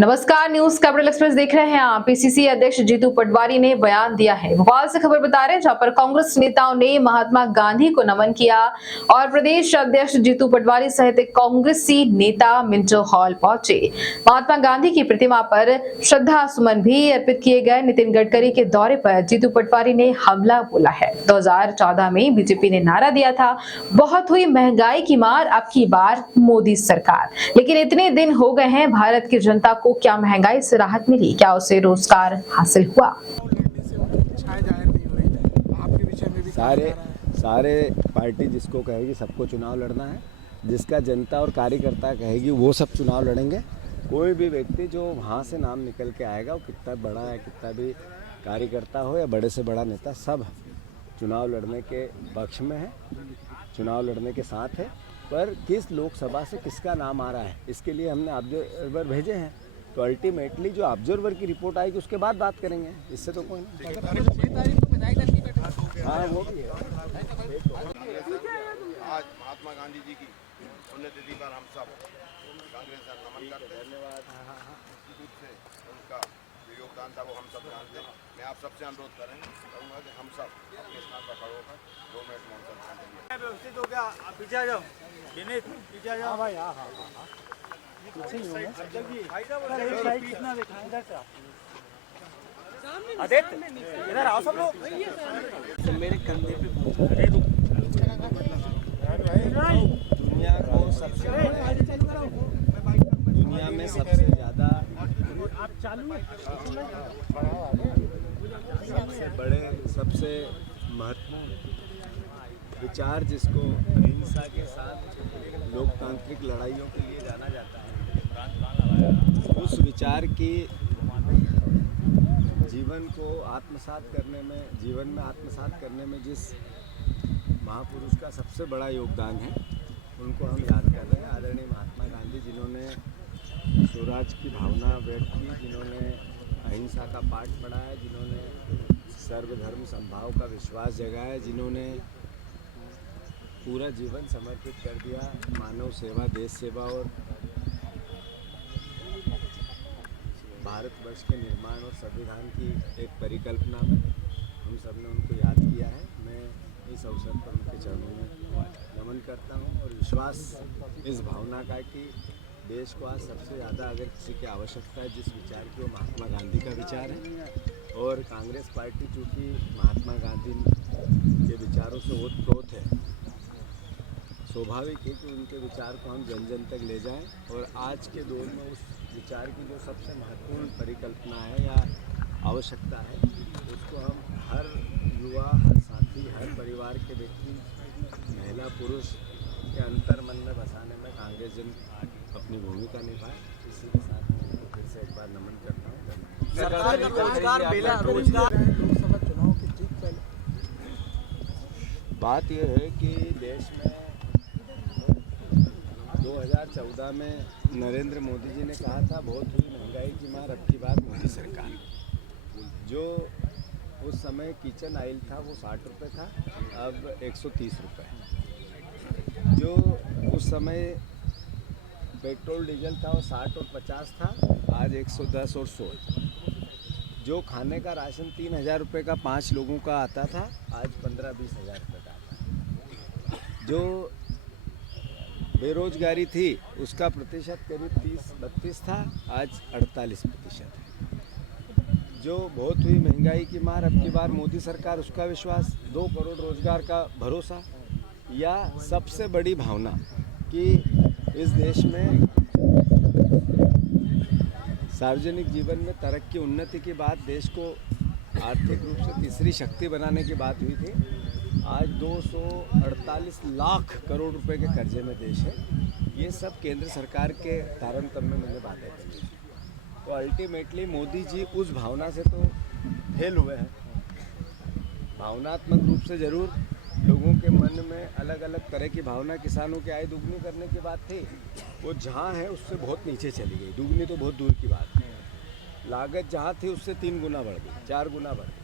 नमस्कार, news capital express देख रहे हैं आप। पीसीसी अध्यक्ष जीतू पटवारी ने बयान दिया है। भोपाल से खबर बता रहे हैं, जहां पर कांग्रेस नेताओं ने महात्मा गांधी को नमन किया और प्रदेश अध्यक्ष जीतू पटवारी सहित कांग्रेसी नेता मिंटो हॉल पहुंचे। महात्मा गांधी की प्रतिमा पर श्रद्धा सुमन भी अर्पित किए गए। नितिन गडकरी के दौरे पर जीतू पटवारी ने हमला बोला है। 2014 में बीजेपी ने नारा दिया था, बहुत हुई महंगाई की मार, अब की बार मोदी सरकार। लेकिन इतने दिन हो गए हैं, भारत की जनता को क्या महंगाई से राहत मिली? क्या उसे रोजगार हासिल हुआ? सारे पार्टी जिसको कहेगी सबको चुनाव लड़ना है, जिसका जनता और कार्यकर्ता कहेगी वो सब चुनाव लड़ेंगे। कोई भी व्यक्ति जो वहाँ से नाम निकल के आएगा, वो कितना बड़ा है, कितना भी कार्यकर्ता हो या बड़े से बड़ा नेता, सब चुनाव लड़ने के पक्ष में है, चुनाव लड़ने के साथ है। पर किस लोकसभा से किसका नाम आ रहा है, इसके लिए हमने ऑब्जर्वर भेजे हैं। तो अल्टीमेटली जो ऑब्जर्वर की रिपोर्ट आएगी उसके बाद बात करेंगे, इससे तो कोई नहीं। हाँ, वो भी है। आज महात्मा गांधी जी की पुण्यतिथि पर हम सब कांग्रेस का नमन करते हैं। धन्यवाद। से उनका जो योगदान था वो हम सब जानते हैं। मैं आप सबसे अनुरोध करूँगा कि हम सब अपने स्थान पर खड़े होकर 2 मिनट मौन सम्मान देंगे। व्यवस्थित हो गया, आप पीछे आ जाओ। विनीत पीछे आ जाओ भाई। हाँ, कितना देखा इधर से आदित्य, इधर आओ सब लोग। मेरे कंधे पे दुनिया में सबसे ज़्यादा सबसे बड़े, सबसे महत्वपूर्ण विचार जिसको अहिंसा के साथ लोकतांत्रिक लड़ाइयों के लिए जाना जाता है, उस विचार की जीवन में आत्मसात करने में जिस महापुरुष का सबसे बड़ा योगदान है, उनको हम याद कर रहे हैं। आदरणीय महात्मा गांधी, जिन्होंने स्वराज की भावना व्यक्त की, जिन्होंने अहिंसा का पाठ पढ़ाया, जिन्होंने सर्वधर्म समभाव का विश्वास जगाया, जिन्होंने पूरा जीवन समर्पित कर दिया मानव सेवा, देश सेवा और भारतवर्ष के निर्माण और संविधान की एक परिकल्पना में। हम सब ने उनको याद किया है। मैं इस अवसर पर उनके चरणों में नमन करता हूं और विश्वास इस भावना का कि देश को आज सबसे ज़्यादा अगर किसी की आवश्यकता है जिस विचार की, वो महात्मा गांधी का विचार है। और कांग्रेस पार्टी चूँकि महात्मा गांधी के विचारों से ओतप्रोत है, स्वाभाविक है कि उनके विचार को हम जन जन तक ले जाएं। और आज के दौर में उस विचार की जो सबसे महत्वपूर्ण परिकल्पना है या आवश्यकता है, उसको हम हर युवा, हर साथी, हर परिवार के व्यक्ति, महिला पुरुष के अंतर मन में बसाने में कांग्रेस जन अपनी भूमिका निभाए। इसी के साथ मैं फिर से एक बार नमन करता हूँ। सरकार रोजगार लोकसभा चुनाव की ठीक पहले बात यह है कि देश में 2014 में नरेंद्र मोदी जी ने कहा था, बहुत हुई महंगाई की मार, अब की बार मोदी सरकार। जो उस समय किचन ऑयल था वो 60 रुपये था, अब 130 रुपये। जो उस समय पेट्रोल डीजल था वो 60 और 50 था, आज 110 और 100। जो खाने का राशन 3000 रुपये का 5 लोगों का आता था, आज 15-20 हज़ार रुपये का आता है। जो बेरोजगारी थी उसका प्रतिशत करीब 30-32 था, आज 48% है। जो बहुत हुई महंगाई की मार, अब की बार मोदी सरकार, उसका विश्वास, 2 करोड़ रोजगार का भरोसा, या सबसे बड़ी भावना कि इस देश में सार्वजनिक जीवन में तरक्की, उन्नति की बात, देश को आर्थिक रूप से तीसरी शक्ति बनाने की बात हुई थी। आज 248 लाख करोड़ रुपए के कर्जे में देश है। ये सब केंद्र सरकार के तारन तम्मे में बातें करी। तो अल्टीमेटली मोदी जी उस भावना से तो फेल हुए हैं। भावनात्मक रूप से जरूर लोगों के मन में अलग अलग तरह की भावना, किसानों की आय दुगनी करने की बात थी, वो जहाँ है उससे बहुत नीचे चली गई। दुगनी तो बहुत दूर की बात है, लागत जहाँ थी उससे 3 गुना बढ़ गई, 4 गुना बढ़ गई।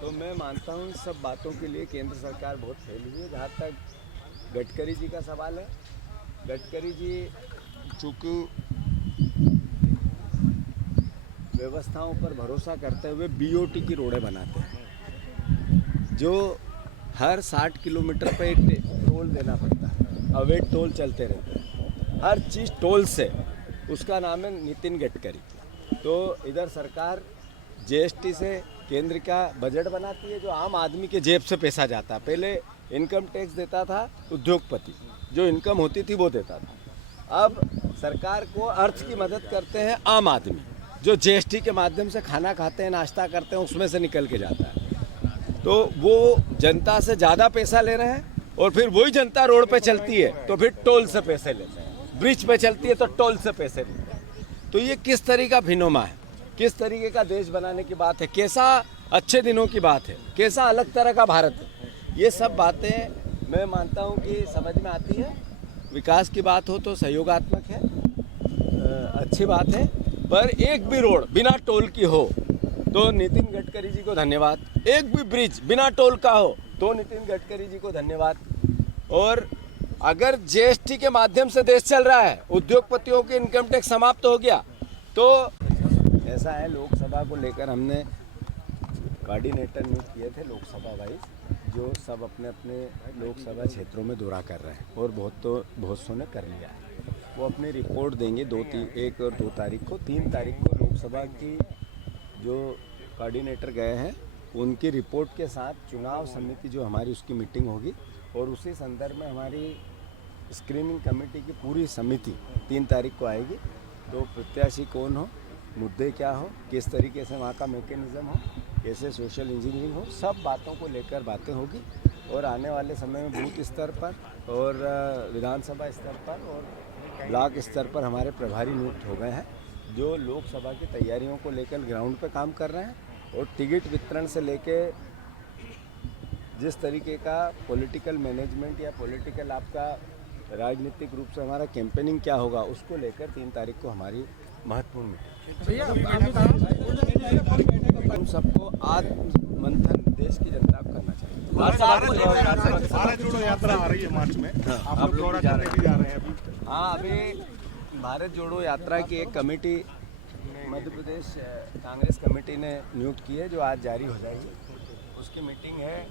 तो मैं मानता हूँ इन सब बातों के लिए केंद्र सरकार बहुत फेल हुई है। जहाँ तक गडकरी जी का सवाल है, गडकरी जी चूँकि व्यवस्थाओं पर भरोसा करते हुए बीओटी की रोडें बनाते हैं, जो हर 60 किलोमीटर पे एक टोल देना पड़ता है, अवैध टोल चलते रहते हैं, हर चीज़ टोल से। उसका नाम है नितिन गडकरी। तो इधर सरकार जीएसटी से केंद्र का बजट बनाती है, जो आम आदमी के जेब से पैसा जाता है। पहले इनकम टैक्स देता था उद्योगपति, जो इनकम होती थी वो देता था। अब सरकार को अर्थ की मदद करते हैं आम आदमी, जो जीएसटी के माध्यम से खाना खाते हैं, नाश्ता करते हैं, उसमें से निकल के जाता है। तो वो जनता से ज़्यादा पैसा ले रहे हैं, और फिर वही जनता रोड पे चलती है तो फिर टोल से पैसे लेते हैं, ब्रिज पे चलती है तो टोल से पैसे लेते हैं। तो ये किस तरीके का फिनोमा है, किस तरीके का देश बनाने की बात है, कैसा अच्छे दिनों की बात है, कैसा अलग तरह का भारत है। ये सब बातें मैं मानता हूँ कि समझ में आती है। विकास की बात हो तो सहयोगात्मक है, अच्छी बात है, पर एक भी रोड बिना टोल की हो तो नितिन गडकरी जी को धन्यवाद। एक भी ब्रिज बिना टोल का हो तो नितिन गडकरी जी को धन्यवाद। और अगर जीएसटी के माध्यम से देश चल रहा है, उद्योगपतियों के इनकम टैक्स समाप्त हो गया, तो ऐसा है। लोकसभा को लेकर हमने कोऑर्डिनेटर नियुक्त किए थे लोकसभा वाइज, जो सब अपने अपने लोकसभा क्षेत्रों में दौरा कर रहे हैं, और बहुत सौ ने कर लिया है। वो अपनी रिपोर्ट देंगे 1 और 2 तारीख को। 3 तारीख को लोकसभा की जो कोऑर्डिनेटर गए हैं उनकी रिपोर्ट के साथ चुनाव समिति जो हमारी उसकी मीटिंग होगी, और उसी संदर्भ में हमारी स्क्रीनिंग कमेटी की पूरी समिति 3 तारीख को आएगी। तो प्रत्याशी कौन हो, मुद्दे क्या हो, किस तरीके से वहाँ का मैकेनिज़्म हो, कैसे सोशल इंजीनियरिंग हो, सब बातों को लेकर बातें होगी। और आने वाले समय में बूथ स्तर पर और विधानसभा स्तर पर और ब्लॉक स्तर पर हमारे प्रभारी नियुक्त हो गए हैं, जो लोकसभा की तैयारियों को लेकर ग्राउंड पे काम कर रहे हैं। और टिकट वितरण से लेके जिस तरीके का पॉलिटिकल मैनेजमेंट या पॉलिटिकल आपका राजनीतिक रूप से हमारा कैंपेनिंग क्या होगा, उसको लेकर 3 तारीख को हमारी महत्वपूर्ण मीटिंग। हम सबको आत्म मंथन देश की जनता को करना चाहिए। भारत जोड़ो यात्रा आ रही है मार्च में, आप लोग दौरा करने भी जा रहे हैं अभी। हाँ, अभी भारत जोड़ो यात्रा की एक कमेटी मध्य प्रदेश कांग्रेस कमेटी ने नियुक्त की है, जो आज जारी हो जाएगी। उसकी मीटिंग है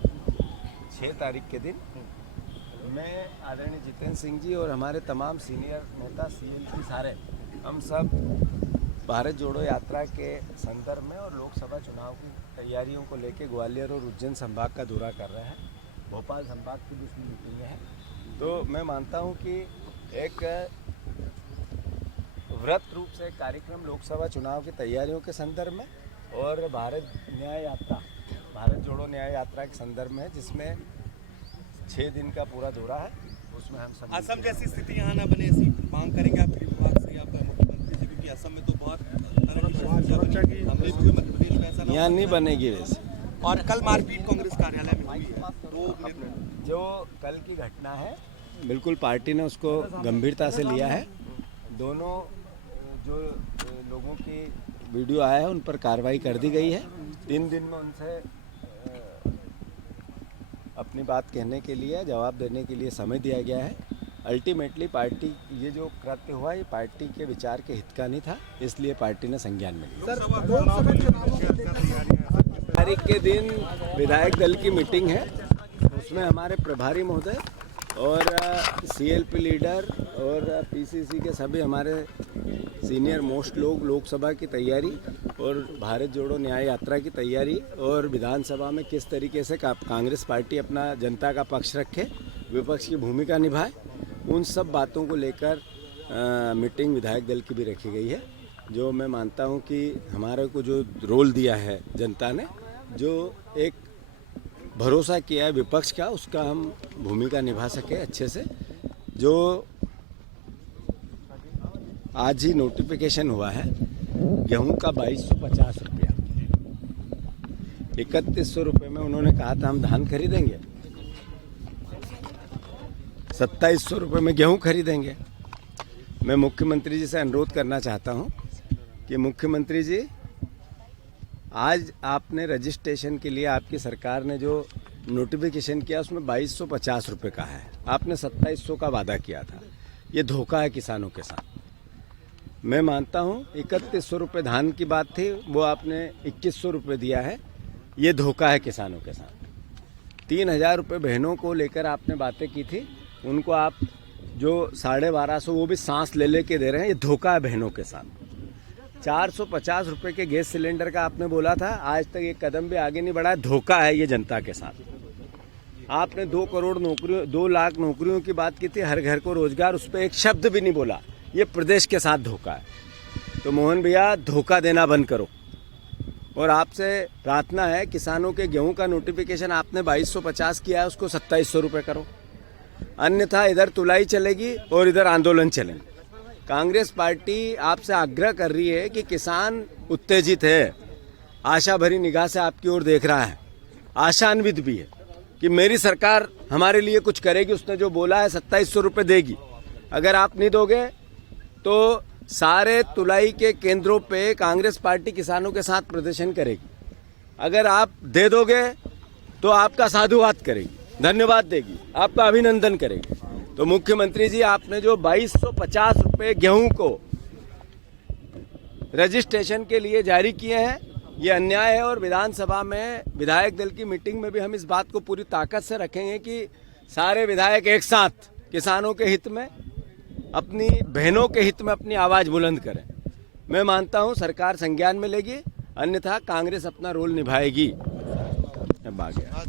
6 तारीख के दिन। मैं आदरणीय जितेंद्र सिंह जी और हमारे तमाम सीनियर नेता सीएलपी सारे, हम सब भारत जोड़ो यात्रा के संदर्भ में और लोकसभा चुनाव की तैयारियों को लेकर ग्वालियर और उज्जैन संभाग का दौरा कर रहे हैं। भोपाल संभाग की भी उसमें मीटिंग है। तो मैं मानता हूं कि एक व्रत रूप से कार्यक्रम लोकसभा चुनाव की तैयारियों के संदर्भ में और भारत न्याय यात्रा, भारत जोड़ो न्याय यात्रा के संदर्भ में, जिसमें 6 दिन का पूरा दौरा है, उसमें हम सब असम जैसी स्थिति यहाँ ना बने, ऐसी मांग करेंगे आप विभाग से, आपका मुख्यमंत्री से, क्योंकि असम में तो बहुत यहाँ नहीं बनेगी वैसे। और कल मारपीट कांग्रेस कार्यालय में हुई है, तो जो कल की घटना है, बिल्कुल पार्टी ने उसको गंभीरता से लिया है। दोनों जो लोगों की वीडियो आया है उन पर कार्रवाई कर दी गई है। 3 दिन में उनसे अपनी बात कहने के लिए, जवाब देने के लिए समय दिया गया है। अल्टीमेटली पार्टी, ये जो कृत्य हुआ ये पार्टी के विचार के हित का नहीं था, इसलिए पार्टी ने संज्ञान में लिया। तारीख के दिन विधायक दल की मीटिंग है, उसमें हमारे प्रभारी महोदय और सीएलपी लीडर और पीसीसी के सभी हमारे सीनियर मोस्ट लोग लोकसभा की तैयारी और भारत जोड़ो न्याय यात्रा की तैयारी और विधानसभा में किस तरीके से कांग्रेस पार्टी अपना जनता का पक्ष रखे, विपक्ष की भूमिका निभाए, उन सब बातों को लेकर मीटिंग विधायक दल की भी रखी गई है। जो मैं मानता हूं कि हमारे को जो रोल दिया है जनता ने, जो एक भरोसा किया है विपक्ष का, उसका हम भूमिका निभा सके अच्छे से। जो आज ही नोटिफिकेशन हुआ है गेहूं का 2250 रुपया, 3100 रुपये में उन्होंने कहा था हम धान खरीदेंगे, 2700 रुपये में गेहूं खरीदेंगे। मैं मुख्यमंत्री जी से अनुरोध करना चाहता हूं कि मुख्यमंत्री जी, आज आपने रजिस्ट्रेशन के लिए आपकी सरकार ने जो नोटिफिकेशन किया उसमें 2250 रुपये का है, आपने 2700 का वादा किया था। ये धोखा है किसानों के साथ। मैं मानता हूँ 3100 रुपये धान की बात थी, वो आपने 2100 रुपये दिया है, ये धोखा है किसानों के साथ। 3000 रुपये बहनों को लेकर आपने बातें की थी, उनको आप जो 1250 वो भी सांस ले लेके दे रहे हैं, ये धोखा है बहनों के साथ। 450 रुपये के गैस सिलेंडर का आपने बोला था, आज तक एक कदम भी आगे नहीं बढ़ा है, धोखा है ये जनता के साथ। आपने 2 लाख नौकरियों की बात की थी, हर घर को रोजगार, उस पर एक शब्द भी नहीं बोला, ये प्रदेश के साथ धोखा है। तो मोहन भैया धोखा देना बंद करो, और आपसे प्रार्थना है किसानों के गेहूं का नोटिफिकेशन आपने 2250 किया है, उसको 2700 रुपये करो, अन्यथा इधर तुलाई चलेगी और इधर आंदोलन चलेंगे। कांग्रेस पार्टी आपसे आग्रह कर रही है कि किसान उत्तेजित है, आशा भरी निगाह से आपकी ओर देख रहा है, आशान्वित भी है कि मेरी सरकार हमारे लिए कुछ करेगी। उसने जो बोला है 2700 रुपये देगी, अगर आप नहीं दोगे तो सारे तुलाई के केंद्रों पे कांग्रेस पार्टी किसानों के साथ प्रदर्शन करेगी। अगर आप दे दोगे तो आपका साधुवाद करेगी, धन्यवाद देगी, आपका अभिनंदन करेगी। तो मुख्यमंत्री जी, आपने जो 2250 रुपये गेहूं को रजिस्ट्रेशन के लिए जारी किए हैं, ये अन्याय है। और विधानसभा में विधायक दल की मीटिंग में भी हम इस बात को पूरी ताकत से रखेंगे कि सारे विधायक एक साथ किसानों के हित में, अपनी बहनों के हित में अपनी आवाज़ बुलंद करें। मैं मानता हूं सरकार संज्ञान में लेगी, अन्यथा कांग्रेस अपना रोल निभाएगी। अब आ गया।